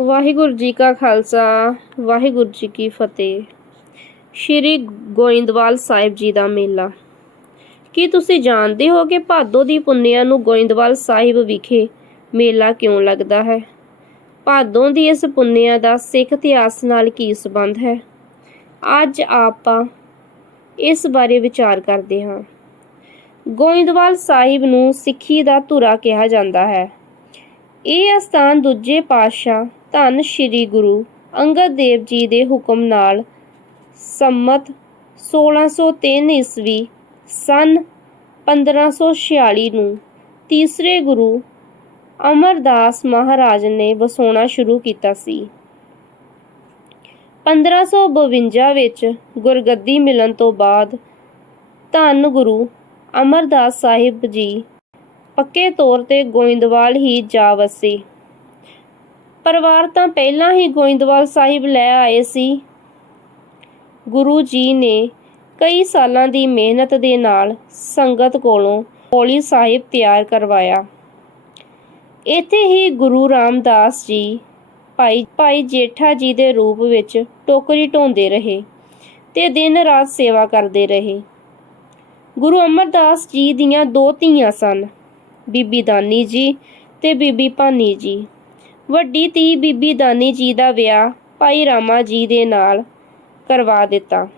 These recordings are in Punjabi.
ਵਾਹਿਗੁਰੂ ਜੀ ਕਾ ਖਾਲਸਾ, ਵਾਹਿਗੁਰੂ ਜੀ ਕੀ ਫਤਿਹ। ਸ਼੍ਰੀ ਗੋਇੰਦਵਾਲ ਸਾਹਿਬ ਜੀ ਦਾ ਮੇਲਾ। ਕੀ ਤੁਸੀਂ ਜਾਣਦੇ ਹੋ ਕਿ ਭਾਦੋ ਦੀ ਪੁੰਨਿਆ ਨੂੰ ਗੋਇੰਦਵਾਲ ਸਾਹਿਬ ਵਿਖੇ ਮੇਲਾ ਕਿਉਂ ਲੱਗਦਾ ਹੈ? ਭਾਦੋਂ ਦੀ ਇਸ ਪੁੰਨਿਆ ਦਾ ਸਿੱਖ ਇਤਿਹਾਸ ਨਾਲ ਕੀ ਸੰਬੰਧ ਹੈ? ਅੱਜ ਆਪਾਂ ਇਸ ਬਾਰੇ ਵਿਚਾਰ ਕਰਦੇ ਹਾਂ। ਗੋਇੰਦਵਾਲ ਸਾਹਿਬ ਨੂੰ ਸਿੱਖੀ ਦਾ ਧੁਰਾ ਕਿਹਾ ਜਾਂਦਾ ਹੈ। ਇਹ ਅਸਥਾਨ ਦੂਜੇ ਪਾਤਸ਼ਾਹ ਧੰਨ ਸ਼੍ਰੀ ਗੁਰੂ ਅੰਗਦ ਦੇਵ ਜੀ ਦੇ ਹੁਕਮ ਨਾਲ ਸੰਮਤ 1603 ਈਸਵੀ ਸਨ 1546 ਨੂੰ ਤੀਸਰੇ ਗੁਰੂ ਅਮਰਦਾਸ ਮਹਾਰਾਜ ਨੇ ਵਸਾਉਣਾ ਸ਼ੁਰੂ ਕੀਤਾ ਸੀ। 1552 ਵਿੱਚ ਗੁਰਗੱਦੀ ਮਿਲਣ ਤੋਂ ਬਾਅਦ ਧੰਨ ਗੁਰੂ ਅਮਰਦਾਸ ਸਾਹਿਬ ਜੀ ਪੱਕੇ ਤੌਰ ਤੇ ਗੋਇੰਦਵਾਲ ਹੀ ਜਾ ਵਸੇ। ਪਰਿਵਾਰ ਤਾਂ ਪਹਿਲਾਂ ਹੀ ਗੋਇੰਦਵਾਲ ਸਾਹਿਬ ਲੈ ਆਏ ਸੀ। ਗੁਰੂ ਜੀ ਨੇ ਕਈ ਸਾਲਾਂ ਦੀ ਮਿਹਨਤ ਦੇ ਨਾਲ ਸੰਗਤ ਕੋਲੋਂ ਪੌਲੀ ਸਾਹਿਬ ਤਿਆਰ ਕਰਵਾਇਆ। ਇੱਥੇ ਹੀ ਗੁਰੂ ਰਾਮਦਾਸ ਜੀ ਭਾਈ ਭਾਈ ਜੇਠਾ ਜੀ ਦੇ ਰੂਪ ਵਿੱਚ ਟੋਕਰੀ ਢੋਂਦੇ ਰਹੇ ਤੇ ਦਿਨ ਰਾਤ ਸੇਵਾ ਕਰਦੇ ਰਹੇ। ਗੁਰੂ ਅਮਰਦਾਸ ਜੀ ਦੀਆਂ ਦੋ ਧੀਆਂ ਸਨ, ਬੀਬੀ ਦਾਨੀ ਜੀ ਤੇ ਬੀਬੀ ਭਾਨੀ ਜੀ। ਵੱਡੀ ਧੀ ਬੀਬੀ ਦਾਨੀ ਜੀ ਦਾ ਵਿਆਹ ਭਾਈ ਰਾਮਾ ਜੀ ਦੇ ਨਾਲ ਕਰਵਾ ਦਿੱਤਾ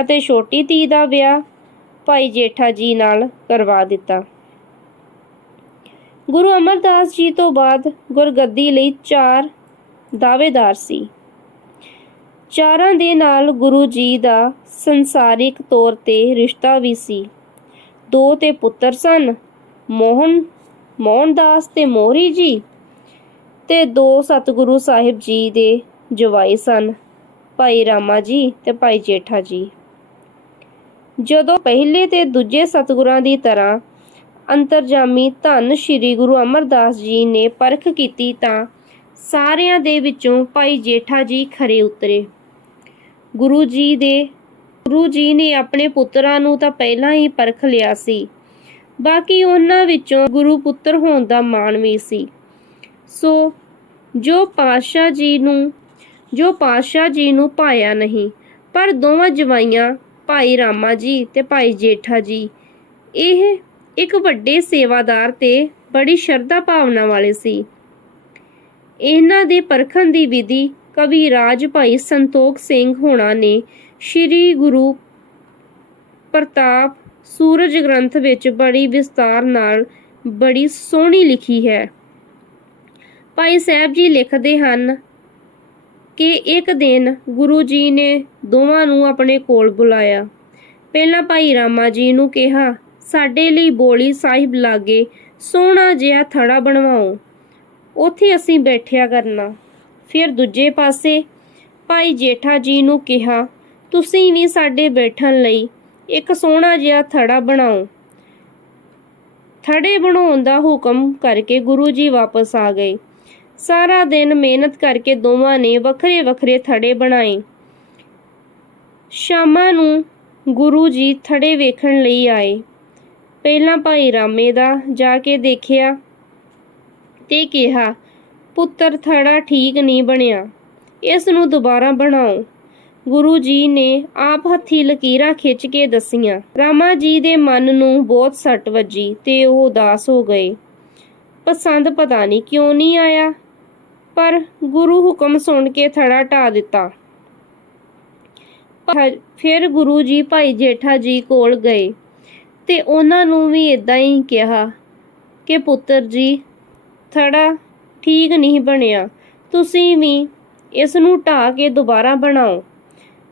ਅਤੇ ਛੋਟੀ ਧੀ ਦਾ ਵਿਆਹ ਭਾਈ ਜੇਠਾ ਜੀ ਨਾਲ ਕਰਵਾ ਦਿੱਤਾ। ਗੁਰੂ ਅਮਰਦਾਸ ਜੀ ਤੋਂ ਬਾਅਦ ਗੁਰਗੱਦੀ ਲਈ ਚਾਰ ਦਾਅਵੇਦਾਰ ਸੀ। ਚਾਰਾਂ ਦੇ ਨਾਲ ਗੁਰੂ ਜੀ ਦਾ ਸੰਸਾਰਿਕ ਤੌਰ ਤੇ ਰਿਸ਼ਤਾ ਵੀ ਸੀ। ਦੋ ਤੇ ਪੁੱਤਰ ਸਨ, ਮੋਹਨ, ਮੋਹਨਦਾਸ ਤੇ ਮੋਹਰੀ ਜੀ। ਤੇ ਦੋ ਸਤਿਗੁਰੂ ਸਾਹਿਬ ਜੀ ਦੇ ਜਵਾਈ ਸਨ, ਭਾਈ ਰਾਮਾ ਜੀ ਤੇ ਭਾਈ ਜੇਠਾ ਜੀ। ਜਦੋਂ ਪਹਿਲੇ ਤੇ ਦੂਜੇ ਸਤਿਗੁਰਾਂ ਦੀ ਤਰ੍ਹਾਂ ਅੰਤਰਜਾਮੀ ਧੰਨ ਸ਼੍ਰੀ ਗੁਰੂ ਅਮਰਦਾਸ ਜੀ ਨੇ ਪਰਖ ਕੀਤੀ ਤਾਂ ਸਾਰਿਆਂ ਦੇ ਵਿੱਚੋਂ ਭਾਈ ਜੇਠਾ ਜੀ ਖਰੇ ਉਤਰੇ। ਗੁਰੂ ਜੀ ਦੇ, ਗੁਰੂ ਜੀ ਨੇ ਆਪਣੇ ਪੁੱਤਰਾਂ ਨੂੰ ਤਾਂ ਪਹਿਲਾਂ ਹੀ ਪਰਖ ਲਿਆ ਸੀ, ਬਾਕੀ ਉਹਨਾਂ ਵਿੱਚੋਂ ਗੁਰੂ ਪੁੱਤਰ ਹੋਣ ਦਾ ਮਾਣ ਵੀ ਸੀ। ਸੋ ਜੋ ਪਾਤਸ਼ਾਹ ਜੀ ਨੂੰ, ਜੋ ਪਾਤਸ਼ਾਹ ਜੀ ਨੂੰ ਪਾਇਆ ਨਹੀਂ, ਪਰ ਦੋਵਾਂ ਜਵਾਈਆਂ ਭਾਈ ਰਾਮਾ ਜੀ ਤੇ ਭਾਈ ਜੇਠਾ ਜੀ, ਇਹ ਇੱਕ ਵੱਡੇ ਸੇਵਾਦਾਰ ਤੇ ਬੜੀ ਸ਼ਰਧਾ ਭਾਵਨਾ ਵਾਲੇ ਸੀ। ਇਹਨਾਂ ਦੇ ਪਰਖਣ ਦੀ ਵਿਧੀ ਕਵੀ ਰਾਜ ਭਾਈ ਸੰਤੋਖ ਸਿੰਘ ਹੋਣਾ ਨੇ ਸ੍ਰੀ ਗੁਰੂ ਪ੍ਰਤਾਪ ਸੂਰਜ ਗ੍ਰੰਥ ਵਿੱਚ ਬੜੀ ਵਿਸਤਾਰ ਨਾਲ ਬੜੀ ਸੋਹਣੀ ਲਿਖੀ ਹੈ। ਭਾਈ ਸਾਹਿਬ ਜੀ ਲਿਖਦੇ ਹਨ ਕਿ ਇੱਕ ਦਿਨ ਗੁਰੂ ਜੀ ਨੇ ਦੋਵਾਂ ਨੂੰ ਆਪਣੇ ਕੋਲ ਬੁਲਾਇਆ। ਪਹਿਲਾਂ ਭਾਈ ਰਾਮਾ ਜੀ ਨੂੰ ਕਿਹਾ, ਸਾਡੇ ਲਈ ਬੋਲੀ ਸਾਹਿਬ ਲਾਗੇ ਸੋਹਣਾ ਜਿਹਾ ਥੜਾ ਬਣਵਾਓ। ਉੱਥੇ ਅਸੀਂ ਬੈਠਿਆ ਕਰਨਾ। ਫਿਰ ਦੂਜੇ ਪਾਸੇ ਭਾਈ ਜੇਠਾ ਜੀ ਨੂੰ ਕਿਹਾ, ਤੁਸੀਂ ਵੀ ਸਾਡੇ ਬੈਠਣ ਲਈ ਇੱਕ ਸੋਹਣਾ ਜਿਹਾ ਥੜਾ ਬਣਾਓ। ਥੜੇ ਬਣਾਉਣ ਦਾ ਹੁਕਮ ਕਰਕੇ ਗੁਰੂ ਜੀ ਵਾਪਸ ਆ ਗਏ। ਸਾਰਾ ਦਿਨ ਮਿਹਨਤ ਕਰਕੇ ਦੋਵਾਂ ਨੇ ਵੱਖਰੇ ਵੱਖਰੇ ਥੜੇ ਬਣਾਏ। ਸ਼ਾਮਾਂ ਨੂੰ ਗੁਰੂ ਜੀ ਥੜੇ ਵੇਖਣ ਲਈ ਆਏ। ਪਹਿਲਾਂ ਭਾਈ ਰਾਮੇ ਦਾ ਜਾ ਕੇ ਦੇਖਿਆ ਤੇ ਕਿਹਾ, ਪੁੱਤਰ, ਥੜਾ ਠੀਕ ਨਹੀਂ ਬਣਿਆ। ਇਸ ਨੂੰ ਦੁਬਾਰਾ ਬਣਾਓ। ਗੁਰੂ ਜੀ ਨੇ ਆਪ ਹੱਥੀ ਲਕੀਰਾਂ ਖਿੱਚ ਕੇ ਦਸੀਆਂ। ਰਾਮਾ ਜੀ ਦੇ ਮਨ ਨੂੰ ਬਹੁਤ ਸੱਟ ਵੱਜੀ ਤੇ ਉਹ ਉਦਾਸ ਹੋ ਗਏ। ਪਸੰਦ ਪਤਾ ਨਹੀਂ ਕਿਉਂ ਨਹੀਂ ਆਇਆ। ਪਰ ਗੁਰੂ ਹੁਕਮ ਸੁਣ ਕੇ ਥੜਾ ਢਾ ਦਿੱਤਾ। ਫਿਰ ਗੁਰੂ ਜੀ ਭਾਈ ਜੇਠਾ ਜੀ ਕੋਲ ਗਏ ਤੇ ਉਹਨਾਂ ਨੂੰ ਵੀ ਇਦਾਂ ਹੀ ਕਿਹਾ ਕਿ, ਪੁੱਤਰ ਜੀ, ਥੜਾ ਠੀਕ ਨਹੀਂ ਬਣਿਆ। ਤੁਸੀਂ ਵੀ ਇਸ ਨੂੰ ਢਾ ਕੇ ਦੁਬਾਰਾ ਬਣਾਓ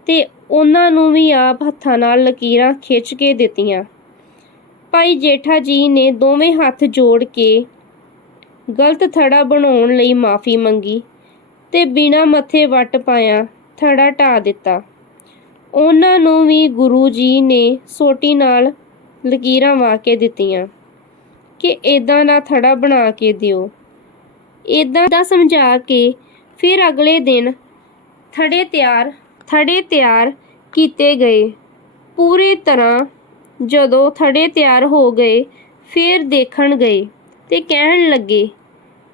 ਤੇ ਉਹਨਾਂ ਨੂੰ ਵੀ ਆਪ ਹੱਥਾਂ ਨਾਲ ਲਕੀਰਾਂ ਖਿੱਚ ਕੇ ਦਿੱਤੀਆਂ। ਭਾਈ ਜੇਠਾ ਜੀ ਨੇ ਦੋਵੇਂ ਹੱਥ ਜੋੜ ਕੇ ਗਲਤ ਥੜਾ ਬਣਾਉਣ ਲਈ ਮਾਫੀ ਮੰਗੀ ਤੇ ਬਿਨਾ ਮੱਥੇ ਵੱਟ ਪਾਇਆ ਥੜਾ ਢਾ ਦਿੱਤਾ। ਉਹਨਾਂ ਨੂੰ ਵੀ ਗੁਰੂ ਜੀ ਨੇ ਸੋਟੀ ਨਾਲ ਲਕੀਰਾਂ ਵਾ ਕੇ ਦਿੱਤੀਆਂ ਕਿ ਇਦਾਂ ਦਾ ਥੜਾ ਬਣਾ ਕੇ ਦਿਓ। ਇਦਾਂ ਦਾ ਸਮਝਾ ਕੇ ਫਿਰ ਅਗਲੇ ਦਿਨ ਥੜੇ ਤਿਆਰ ਥੜੇ ਤਿਆਰ ਕੀਤੇ ਗਏ। ਪੂਰੀ ਤਰ੍ਹਾਂ ਜਦੋਂ ਥੜੇ ਤਿਆਰ ਹੋ ਗਏ, ਫਿਰ ਦੇਖਣ ਗਏ ਤੇ ਕਹਿਣ ਲੱਗੇ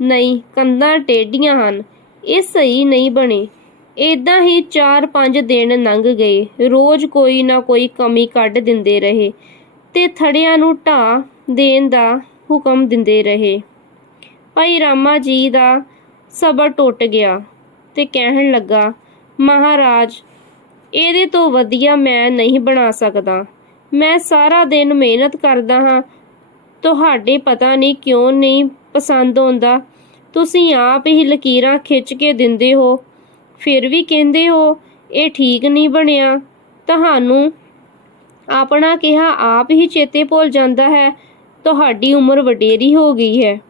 ਨਹੀਂ, ਕੰਧਾਂ ਟੇਢੀਆਂ ਹਨ। ਇਹ ਸਹੀ ਨਹੀਂ ਬਣੇ। ਇਦਾਂ ਹੀ 4-5 ਦਿਨ ਲੰਘ ਗਏ। ਰੋਜ਼ ਕੋਈ ਨਾ ਕੋਈ ਕਮੀ ਕੱਢ ਦਿੰਦੇ ਰਹੇ ਤੇ ਥੜਿਆਂ ਨੂੰ ਢਾਹ ਦੇਣ ਦਾ ਹੁਕਮ ਦਿੰਦੇ ਰਹੇ। ਭਾਈ ਰਾਮਾ ਜੀ ਦਾ ਸਬਰ ਟੁੱਟ ਗਿਆ ਤੇ ਕਹਿਣ ਲੱਗਾ, ਮਹਾਰਾਜ, ਇਹਦੇ ਤੋਂ ਵਧੀਆ ਮੈਂ ਨਹੀਂ ਬਣਾ ਸਕਦਾ। ਮੈਂ ਸਾਰਾ ਦਿਨ ਮਿਹਨਤ ਕਰਦਾ ਹਾਂ। ਤੁਹਾਡੇ ਪਤਾ ਨਹੀਂ ਕਿਉਂ ਨਹੀਂ ਪਸੰਦ ਆਉਂਦਾ। ਤੁਸੀਂ ਆਪ ਹੀ ਲਕੀਰਾਂ ਖਿੱਚ ਕੇ ਦਿੰਦੇ ਹੋ। ਫਿਰ ਵੀ ਕਹਿੰਦੇ ਹੋ, ਇਹ ਠੀਕ ਨਹੀਂ ਬਣਿਆ। ਤੁਹਾਨੂੰ ਆਪਣਾ ਕਿਹਾ ਆਪ ਹੀ ਚੇਤੇ ਭੁੱਲ ਜਾਂਦਾ ਹੈ। ਤੁਹਾਡੀ ਉਮਰ ਵਡੇਰੀ ਹੋ ਗਈ ਹੈ।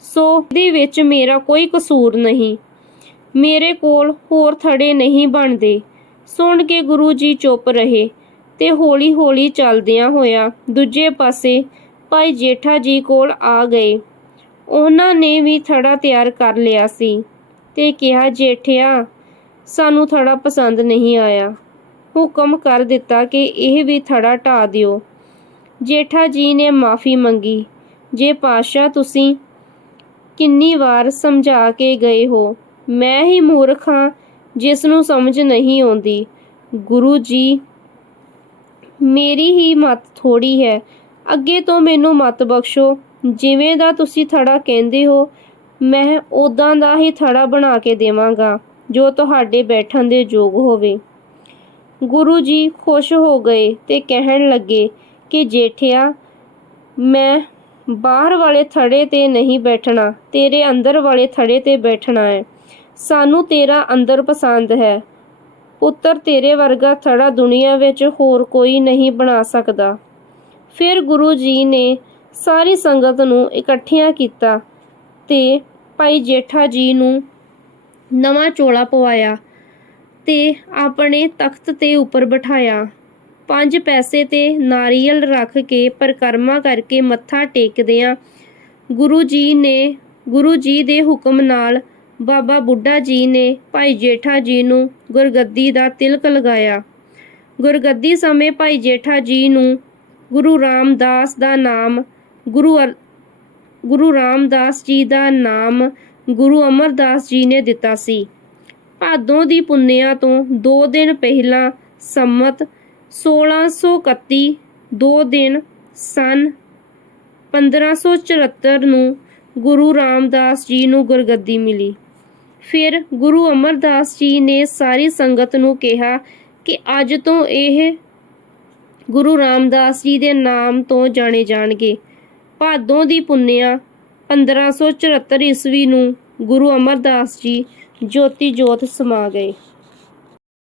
ਸੋ ਦੇ ਵਿੱਚ ਮੇਰਾ ਕੋਈ ਕਸੂਰ ਨਹੀਂ। ਮੇਰੇ ਕੋਲ ਹੋਰ ਥੜੇ ਨਹੀਂ ਬਣਦੇ। ਸੁਣ ਕੇ ਗੁਰੂ ਜੀ ਚੁੱਪ ਰਹੇ ਤੇ ਹੌਲੀ-ਹੌਲੀ ਚੱਲਦਿਆਂ ਹੋਇਆ ਦੂਜੇ ਪਾਸੇ ਭਾਈ ਜੇਠਾ ਜੀ ਕੋਲ ਆ ਗਏ। ਉਹਨਾਂ ਨੇ ਵੀ ਥੜਾ ਤਿਆਰ ਕਰ ਲਿਆ ਸੀ ਤੇ ਕਿਹਾ, ਜੇਠਿਆ, ਸਾਨੂੰ ਥੜਾ ਪਸੰਦ ਨਹੀਂ ਆਇਆ। ਹੁਕਮ ਕਰ ਦਿੱਤਾ ਕਿ ਇਹ ਵੀ ਥੜਾ ਢਾ ਦਿਓ। ਜੇਠਾ ਜੀ ਨੇ ਮਾਫੀ ਮੰਗੀ। ਜੇ ਪਾਸ਼ਾ ਤੁਸੀਂ ਕਿੰਨੀ ਵਾਰ ਸਮਝਾ ਕੇ ਗਏ ਹੋ, ਮੈਂ ਹੀ ਮੂਰਖ ਹਾਂ, ਜਿਸ ਨੂੰ ਸਮਝ ਨਹੀਂ ਆਉਂਦੀ। ਗੁਰੂ ਜੀ, ਮੇਰੀ ਹੀ ਮਤ ਥੋੜੀ ਹੈ। ਅੱਗੇ ਤੋਂ ਮੈਨੂੰ ਮਤ ਬਖਸ਼ੋ। ਜਿਵੇਂ ਦਾ ਤੁਸੀਂ ਥੜਾ ਕਹਿੰਦੇ ਹੋ, ਮੈਂ ਉਦਾਂ ਦਾ ਹੀ ਥੜਾ ਬਣਾ ਕੇ ਦੇਵਾਂਗਾ, ਜੋ ਤੁਹਾਡੇ ਬੈਠਣ ਦੇ ਯੋਗ ਹੋਵੇ। ਗੁਰੂ ਜੀ ਖੁਸ਼ ਹੋ ਗਏ ਤੇ ਕਹਿਣ ਲੱਗੇ ਕਿ ਜੇਠਿਆ, ਮੈਂ ਬਾਹਰ ਵਾਲੇ ਥੜੇ ਤੇ ਨਹੀਂ ਬੈਠਣਾ, ਤੇਰੇ ਅੰਦਰ ਵਾਲੇ ਥੜੇ ਤੇ ਬੈਠਣਾ ਹੈ। ਸਾਨੂੰ ਤੇਰਾ ਅੰਦਰ ਪਸੰਦ ਹੈ। ਪੁੱਤਰ ਤੇਰੇ ਵਰਗਾ ਥੜਾ ਦੁਨੀਆ ਵਿੱਚ ਹੋਰ ਕੋਈ ਨਹੀਂ ਬਣਾ ਸਕਦਾ। ਫਿਰ ਗੁਰੂ ਜੀ ਨੇ ਸਾਰੀ ਸੰਗਤ ਨੂੰ ਇਕੱਠਿਆਂ ਕੀਤਾ ਤੇ ਭਾਈ ਜੇਠਾ ਜੀ ਨੂੰ ਨਵਾਂ ਚੋਲਾ ਪਵਾਇਆ ਤੇ ਆਪਣੇ ਤਖਤ ਤੇ ਉੱਪਰ ਬਿਠਾਇਆ। ਪੰਜ ਪੈਸੇ ਤੇ ਨਾਰੀਅਲ ਰੱਖ ਕੇ ਪਰਿਕਰਮਾ ਕਰਕੇ ਮੱਥਾ ਟੇਕਦਿਆਂ ਗੁਰੂ ਜੀ ਨੇ, ਗੁਰੂ ਜੀ ਦੇ ਹੁਕਮ ਨਾਲ ਬਾਬਾ ਬੁੱਢਾ ਜੀ ਨੇ ਭਾਈ ਜੇਠਾ ਜੀ ਨੂੰ ਗੁਰਗੱਦੀ ਦਾ ਤਿਲਕ ਲਗਾਇਆ। ਗੁਰਗੱਦੀ ਸਮੇਂ ਭਾਈ ਜੇਠਾ ਜੀ ਨੂੰ ਗੁਰੂ ਰਾਮਦਾਸ ਦਾ ਨਾਮ ਗੁਰੂ ਅਰ- ਗੁਰੂ ਰਾਮਦਾਸ ਜੀ ਦਾ ਨਾਮ ਗੁਰੂ ਅਮਰਦਾਸ ਜੀ ਨੇ ਦਿੱਤਾ ਸੀ। ਭਾਦੋਂ ਦੀ ਪੁੰਨਿਆ ਤੋਂ 2 ਦਿਨ ਪਹਿਲਾਂ ਸੰਮਤ 1631 ਦੋ ਦਿਨ ਸਨ 1574 ਨੂੰ ਗੁਰੂ ਰਾਮਦਾਸ ਜੀ ਨੂੰ ਗੁਰਗੱਦੀ ਮਿਲੀ। ਫਿਰ ਗੁਰੂ ਅਮਰਦਾਸ ਜੀ ਨੇ ਸਾਰੀ ਸੰਗਤ ਨੂੰ ਕਿਹਾ ਕਿ ਅੱਜ ਤੋਂ ਇਹ ਗੁਰੂ ਰਾਮਦਾਸ ਜੀ ਦੇ ਨਾਮ ਤੋਂ ਜਾਣੇ ਜਾਣਗੇ। ਭਾਦੋਂ ਦੀ ਪੁੰਨਿਆ 1574 ਈਸਵੀ ਨੂੰ ਗੁਰੂ ਅਮਰਦਾਸ ਜੀ ਜੋਤੀ ਜੋਤ ਸਮਾ ਗਏ।